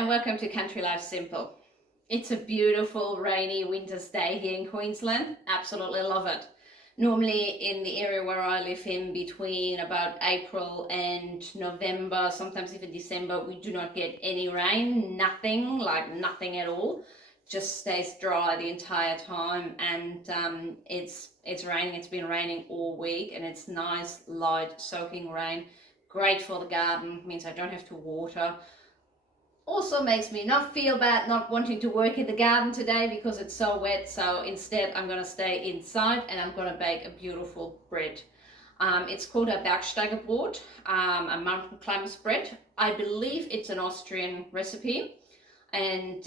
and welcome to Country Life Simple. It's a beautiful rainy winter's day here in Queensland. Absolutely love it. Normally in the area where I live in, between about April and November, sometimes even December, we do not get any rain, nothing at all. Just stays dry the entire time, and it's raining. It's been raining all week, and it's nice light soaking rain. Great for the garden, means I don't have to water. Also makes me not feel bad not wanting to work in the garden today because it's so wet. So instead I'm going to stay inside and I'm going to bake a beautiful bread. It's called a Bergsteigerbrot, a Mountain Climbers bread. I believe it's an Austrian recipe, and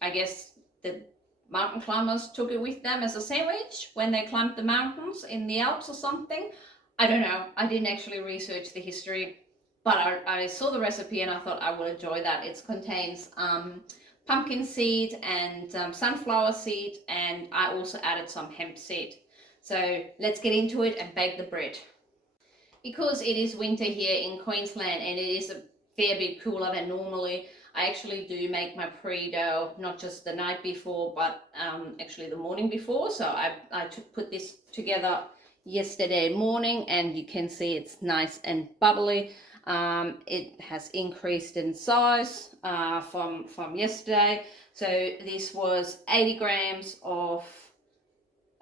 I guess the mountain climbers took it with them as a sandwich when they climbed the mountains in the Alps or something. I don't know. I didn't actually research the history. But I saw the recipe and I thought I would enjoy that. It contains pumpkin seed and sunflower seed, and I also added some hemp seed. So let's get into it and bake the bread. Because it is winter here in Queensland and it is a fair bit cooler than normally, I actually do make my pre-dough not just the night before, but actually the morning before. So I put this together yesterday morning, and you can see it's nice and bubbly. It has increased in size from yesterday. So this was 80 grams of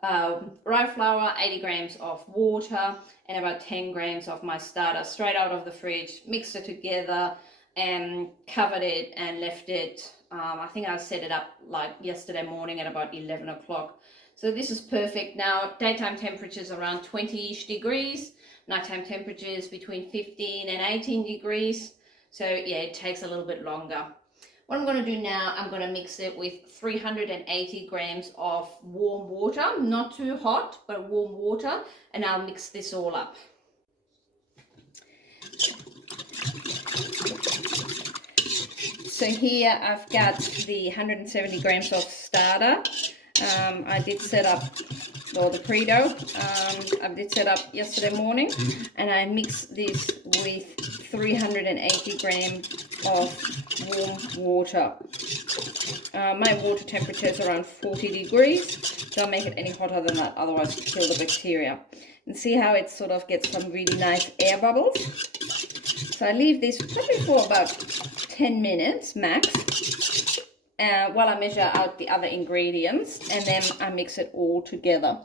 rye flour, 80 grams of water, and about 10 grams of my starter straight out of the fridge. Mixed it together and covered it and left it. I think I set it up like yesterday morning at about 11 o'clock. So this is perfect. Now daytime temperatures around 20-ish degrees. Nighttime temperatures between 15 and 18 degrees. So yeah, it takes a little bit longer. What I'm going to do now, I'm going to mix it with 380 grams of warm water, not too hot, but warm water, and I'll mix this all up. So here I've got the 170 grams of starter. I did set up the pre-dough. I did set up yesterday morning, and I mixed this with 380 grams of warm water. My water temperature is around 40 degrees. Don't make it any hotter than that, otherwise you kill the bacteria. And see how it sort of gets some really nice air bubbles. So I leave this probably for about 10 minutes max. While I measure out the other ingredients, and then I mix it all together.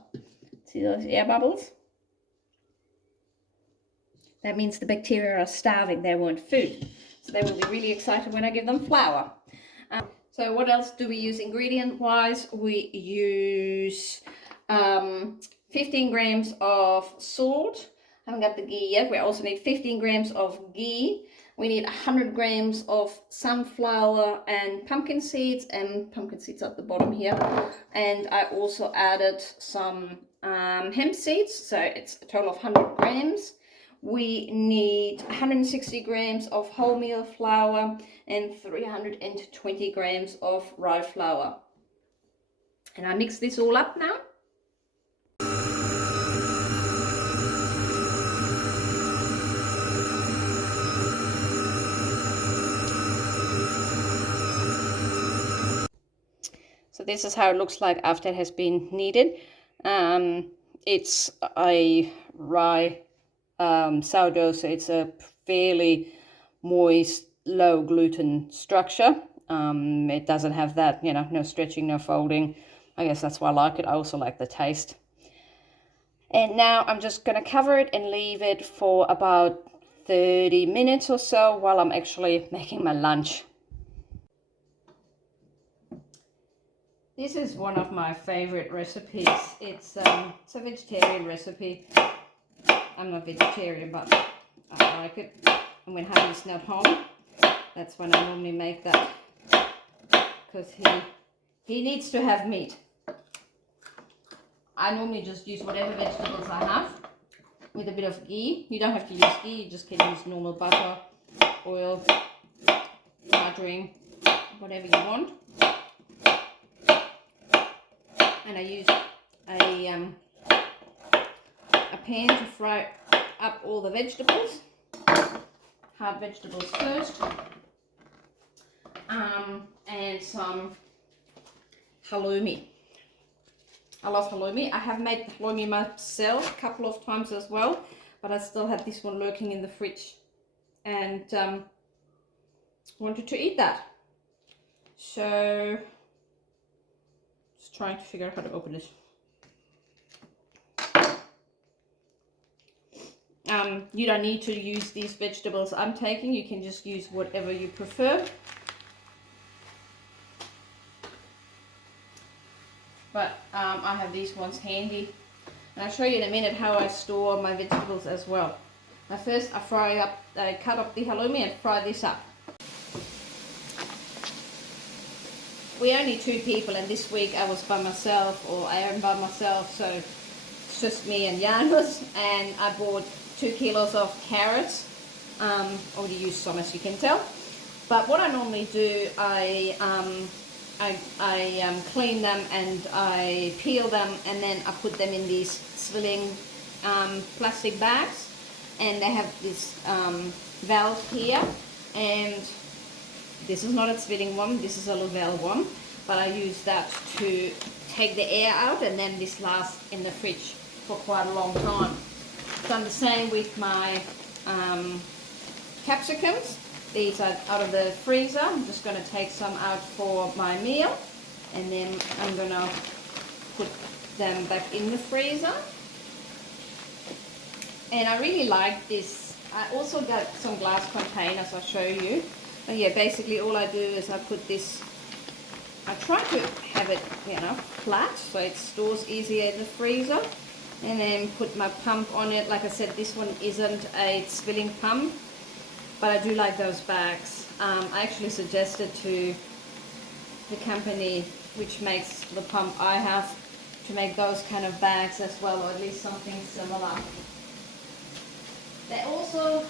See those air bubbles? That means the bacteria are starving. They want food. So they will be really excited when I give them flour. So what else do we use ingredient-wise? We use 15 grams of salt. I haven't got the ghee yet. We also need 15 grams of ghee. We need 100 grams of sunflower and pumpkin seeds at the bottom here. And I also added some hemp seeds, so it's a total of 100 grams. We need 160 grams of wholemeal flour and 320 grams of rye flour. And I mix this all up now. So this is how it looks like after it has been kneaded. It's a rye sourdough, so it's a fairly moist, low gluten structure. It doesn't have that, no stretching, no folding. I guess that's why I like it. I also like the taste. And now I'm just going to cover it and leave it for about 30 minutes or so while I'm actually making my lunch. This is one of my favorite recipes. It's a vegetarian recipe. I'm not vegetarian, but I like it. And when hubby's not home, that's when I normally make that, because he needs to have meat. I normally just use whatever vegetables I have with a bit of ghee. You don't have to use ghee, you just can use normal butter, oil, margarine, whatever you want. And I use a pan to fry up all the vegetables. Hard vegetables first. and some halloumi. I love halloumi. I have made the halloumi myself a couple of times as well, but I still had this one lurking in the fridge and wanted to eat that. So just trying to figure out how to open it. You don't need to use these vegetables I'm taking. You can just use whatever you prefer. But I have these ones handy. And I'll show you in a minute how I store my vegetables as well. Now first I cut up the halloumi and fry this up. We're only 2 people, and this week I was by myself, or I am by myself, so it's just me and Janus, and I bought 2 kilos of carrots. Already used some, as you can tell. But what I normally do, I clean them and I peel them, and then I put them in these Zwilling plastic bags, and they have this valve here, and this is not a Zwilling one, this is a Luvele one, but I use that to take the air out, and then this lasts in the fridge for quite a long time. So I'm the same with my capsicums. These are out of the freezer. I'm just going to take some out for my meal, and then I'm going to put them back in the freezer. And I really like this. I also got some glass containers I'll show you. But yeah, basically all I do is I put this, I try to have it, you know, flat so it stores easier in the freezer, and then put my pump on it. Like I said, this one isn't a Zwilling pump, but I do like those bags. I actually suggested to the company which makes the pump I have to make those kind of bags as well, or at least something similar. They also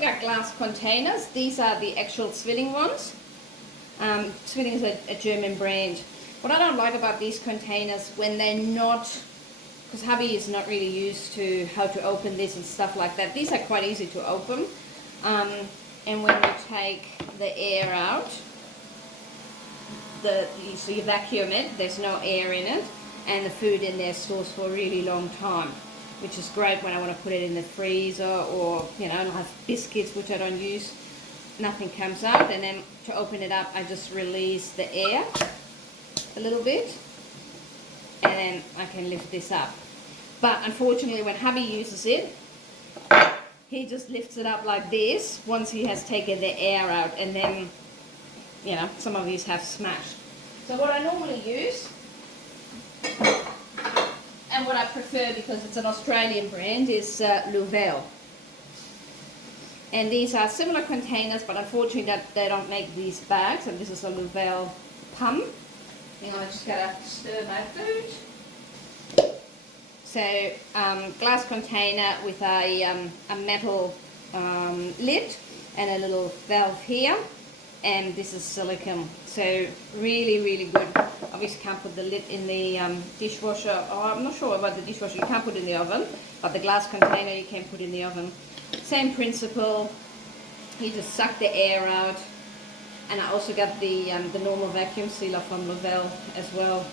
got glass containers. These are the actual Zwilling ones. Zwilling is a German brand. What I don't like about these containers, when they're not, because hubby is not really used to how to open this and stuff like that. These are quite easy to open. And when you take the air out, so you vacuum it, there's no air in it, and the food in there stores for a really long time, which is great when I want to put it in the freezer, or, you know, I have biscuits which I don't use. Nothing comes out, and then to open it up, I just release the air a little bit, and then I can lift this up. But unfortunately, when hubby uses it, he just lifts it up like this once he has taken the air out, and then, you know, some of these have smashed. So what I normally use, and what I prefer because it's an Australian brand, is Luvele. And these are similar containers, but unfortunately they don't make these bags, and this is a Luvele pump. You know, I just gotta stir my food. So glass container with a metal lid and a little valve here, and this is silicone. So really, really good. Obviously can't put the lid in the dishwasher. Oh, I'm not sure about the dishwasher. You can't put it in the oven, but the glass container you can put in the oven. Same principle. You just suck the air out, and I also got the normal vacuum sealer from Luvele as well.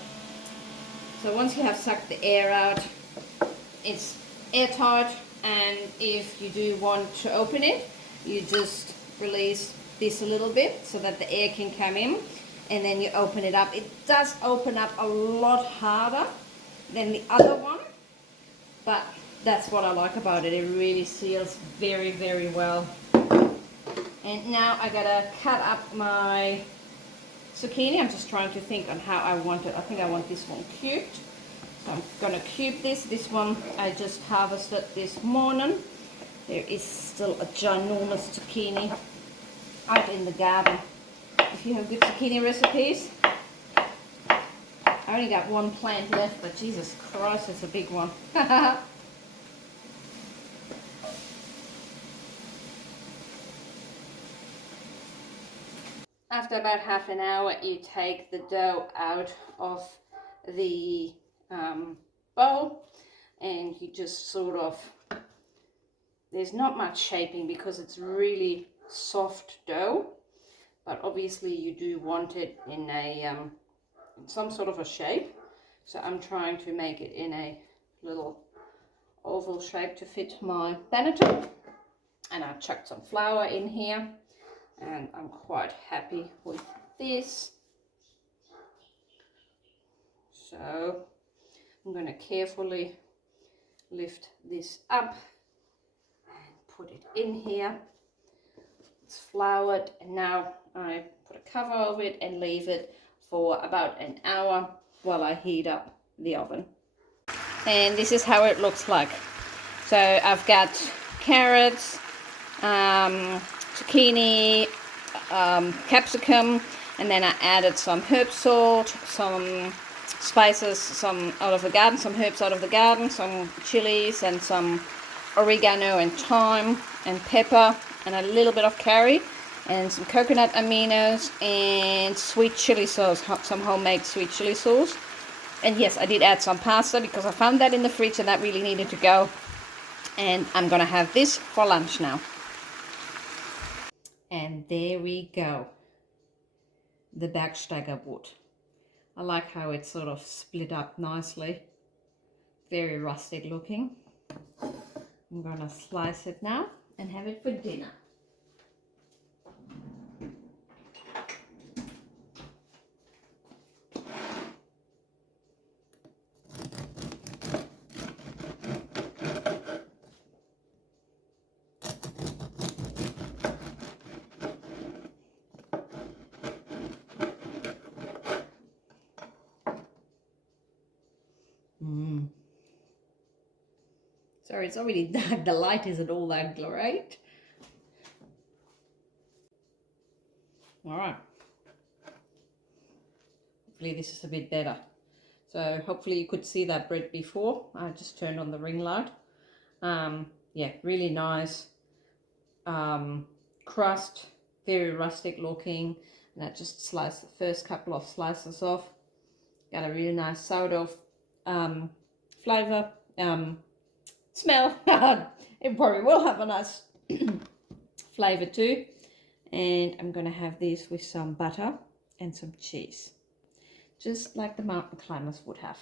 So once you have sucked the air out, it's airtight, and if you do want to open it, you just release this a little bit so that the air can come in, and then you open it up. It does open up a lot harder than the other one, but that's what I like about it. It really seals very, very well. And now I gotta cut up my zucchini. I'm just trying to think on how I want it. I think I want this one cubed. So I'm gonna cube this. This one I just harvested this morning. There is still a ginormous zucchini out in the garden. If you have good zucchini recipes, I only got one plant left, but Jesus Christ, it's a big one. After about half an hour, you take the dough out of the bowl, and you just sort of there's not much shaping because it's really soft dough, but obviously you do want it in a in some sort of a shape. So I'm trying to make it in a little oval shape to fit my Banneton. And I chucked some flour in here, and I'm quite happy with this. So I'm going to carefully lift this up and put it in here. It's floured, and now I put a cover over it and leave it for about an hour while I heat up the oven. And this is how it looks like. So I've got carrots, zucchini, capsicum, and then I added some herb salt, some spices, some out of the garden, some herbs out of the garden, some chilies and some oregano and thyme and pepper, and a little bit of curry and some coconut aminos and sweet chili sauce, some homemade sweet chili sauce. And yes, I did add some pasta because I found that in the fridge and that really needed to go. And I'm gonna have this for lunch now. And there we go, the Bergsteigerbrot. I like how it's sort of split up nicely, very rustic looking. I'm gonna slice it now and have it for dinner. Sorry, it's already dark. The light isn't all that great. All right. Hopefully this is a bit better. So hopefully you could see that bread before. I just turned on the ring light. Yeah, really nice crust, very rustic looking. And I just sliced the first couple of slices off. Got a really nice sourdough flavor, smell. It probably will have a nice flavor too. And I'm gonna have this with some butter and some cheese, just like the mountain climbers would have.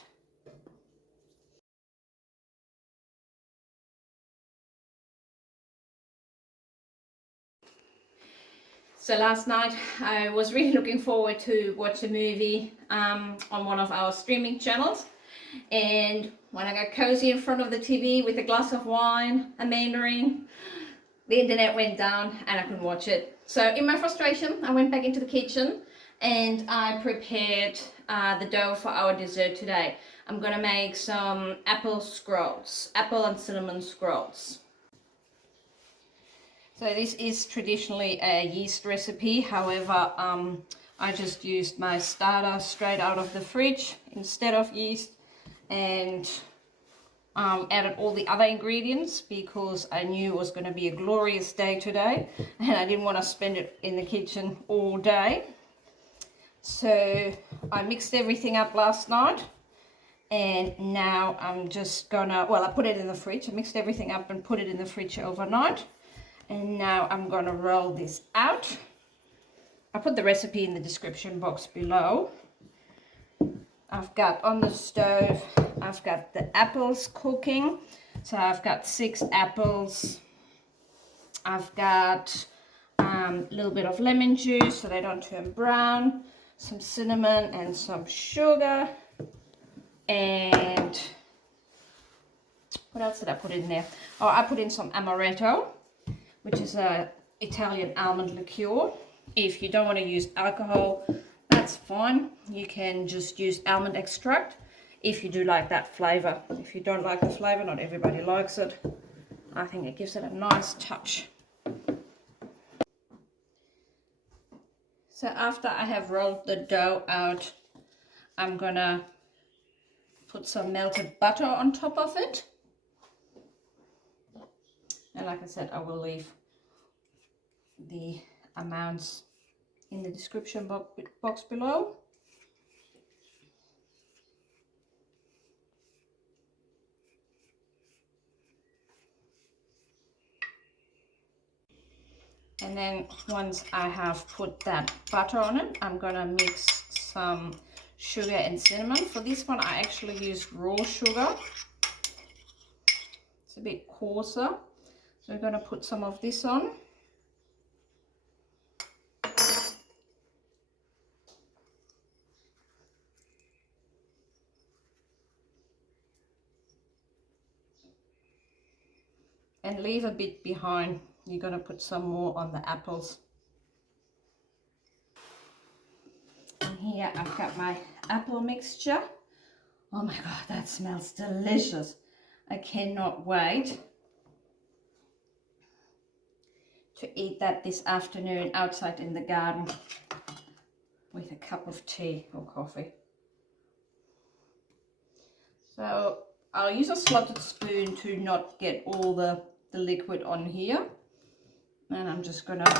So last night I was really looking forward to watch a movie on one of our streaming channels, and when I got cozy in front of the TV with a glass of wine, a mandarin, the internet went down and I couldn't watch it. So in my frustration, I went back into the kitchen and I prepared the dough for our dessert today. I'm gonna make some apple scrolls, apple and cinnamon scrolls. So this is traditionally a yeast recipe. However, I just used my starter straight out of the fridge instead of yeast, and added all the other ingredients because I knew it was going to be a glorious day today and I didn't want to spend it in the kitchen all day. So I mixed everything up last night, and now I'm just gonna, well, I put it in the fridge. I mixed everything up and put it in the fridge overnight. And now I'm gonna roll this out. I put the recipe in the description box below. I've got on the stove, I've got the apples cooking. So I've got 6 apples. I've got a little bit of lemon juice so they don't turn brown, some cinnamon and some sugar. And what else did I put in there? Oh, I put in some amaretto, which is a Italian almond liqueur. If you don't want to use alcohol, that's fine. You can just use almond extract if you do like that flavor. If you don't like the flavor, not everybody likes it. I think it gives it a nice touch. So after I have rolled the dough out, I'm gonna put some melted butter on top of it. And like I said, I will leave the amounts in the description box below. And then once I have put that butter on it, I'm gonna mix some sugar and cinnamon. For this one, I actually use raw sugar. It's a bit coarser. So we're gonna put some of this on. And leave a bit behind. You're gonna put some more on the apples. And here I've got my apple mixture. Oh my God, that smells delicious. I cannot wait to eat that this afternoon outside in the garden with a cup of tea or coffee. So I'll use a slotted spoon to not get all the liquid on here. And I'm just gonna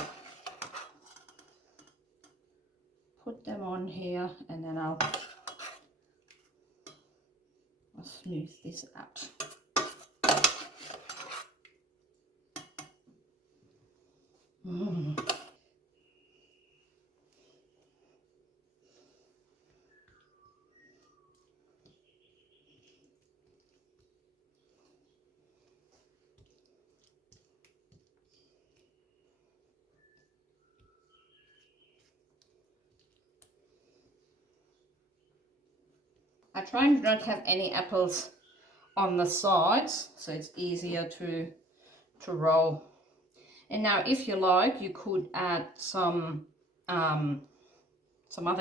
put them on here, and then I'll smooth this out. I try and not have any apples on the sides, so it's easier to roll. And now, if you like, you could add some other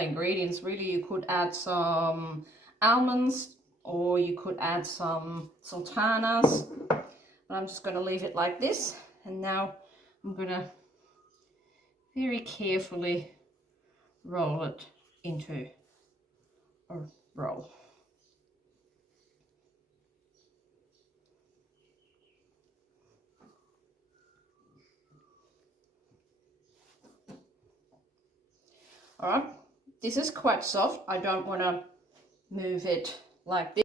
ingredients. Really, you could add some almonds, or you could add some sultanas. But I'm just going to leave it like this. And now I'm going to very carefully roll it into a roll. All right, this is quite soft. I don't want to move it like this.